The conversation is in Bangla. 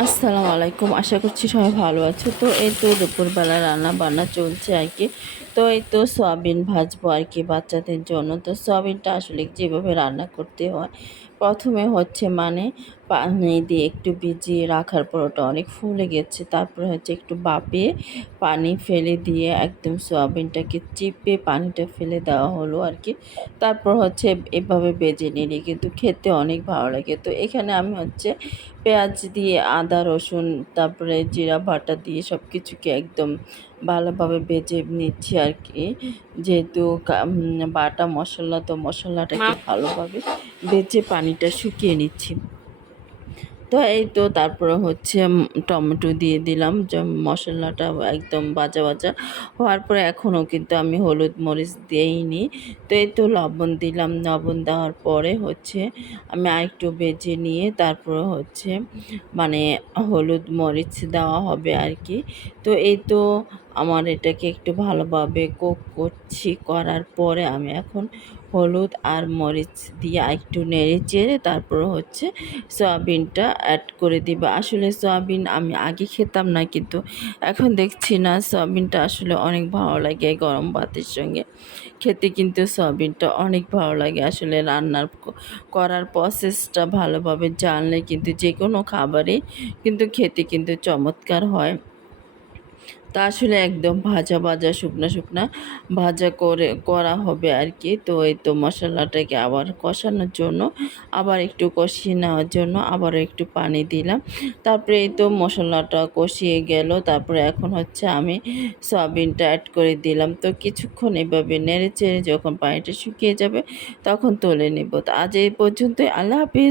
আসসালামু আলাইকুম। আশা করছি সবাই ভালো আছো। তো এই তো দুপুরবেলা রান্না বান্না চলছে আর কি। তো এই তো সয়াবিন ভাজবো আর কি বাচ্চাদের জন্য। তো সয়াবিনটা আসলে যেভাবে রান্না করতে হয়, প্রথমে হচ্ছে মানে পানি দিয়ে একটু ভিজিয়ে রাখার পর ওটা অনেক ফুলে গেছে। তারপরে হচ্ছে একটু বাপিয়ে পানি ফেলে দিয়ে একদম সয়াবিনটাকে চিপে পানিটা ফেলে দেওয়া হলো আর কি। তারপর হচ্ছে এভাবে বেজে নিলে কিন্তু খেতে অনেক ভালো লাগে। তো এখানে আমি হচ্ছে পেঁয়াজ দিয়ে আদা রসুন, তারপরে জিরা ভাটা দিয়ে সব কিছুকে একদম ভালোভাবে বেজে নিচ্ছি আর কি। যেহেতু বাটা মশলা তো মশলাটাকে ভালোভাবে বেজে পানিটা শুকিয়ে নিচ্ছি। তো এই তো তারপরে হচ্ছে টমেটো দিয়ে দিলাম। যে মশলাটা একদম বাজা বাজা হওয়ার পরে এখনও কিন্তু আমি হলুদ মরিচ দিইনি। তো এই তো লবণ দিলাম। লবণ দেওয়ার পরে হচ্ছে আমি আরেকটু বেজে নিয়ে তারপরে হচ্ছে মানে হলুদ মরিচ দেওয়া হবে আর কি। তো এই তো আমার এটাকে একটু ভালোভাবে কুক করছি। করার পরে আমি এখন হলুদ আর মরিচ দিয়ে একটু নেড়ে চেড়ে তারপর হচ্ছে সয়াবিনটা অ্যাড করে দিবা। আসলে সয়াবিন আমি আগে খেতাম না কিন্তু এখন দেখছি না, সয়াবিনটা আসলে অনেক ভালো লাগে গরম ভাতের সঙ্গে। খেতে কিন্তু সয়াবিনটা অনেক ভালো লাগে। আসলে রান্নার করার প্রসেসটা ভালোভাবে জানলে কিন্তু যে কোনো খাবারই কিন্তু খেতে কিন্তু চমৎকার হয়। তা আসলে একদম ভাজা ভাজা, শুকনা শুকনা ভাজা করে, করা হবে আর কি। তো এই তো মশলাটাকে আবার কষানোর জন্য, আবার একটু কষিয়ে নেওয়ার জন্য আবার একটু পানি দিলাম। তারপরে এই তো মশলাটা কষিয়ে গেল। তারপরে এখন হচ্ছে আমি সয়াবিনটা অ্যাড করে দিলাম। তো কিছুক্ষণ এভাবে নেড়ে চেড়ে যখন পানিটা শুকিয়ে যাবে তখন তুলে নেব। তো আজ এই পর্যন্তই। আল্লাহ হাফিজ।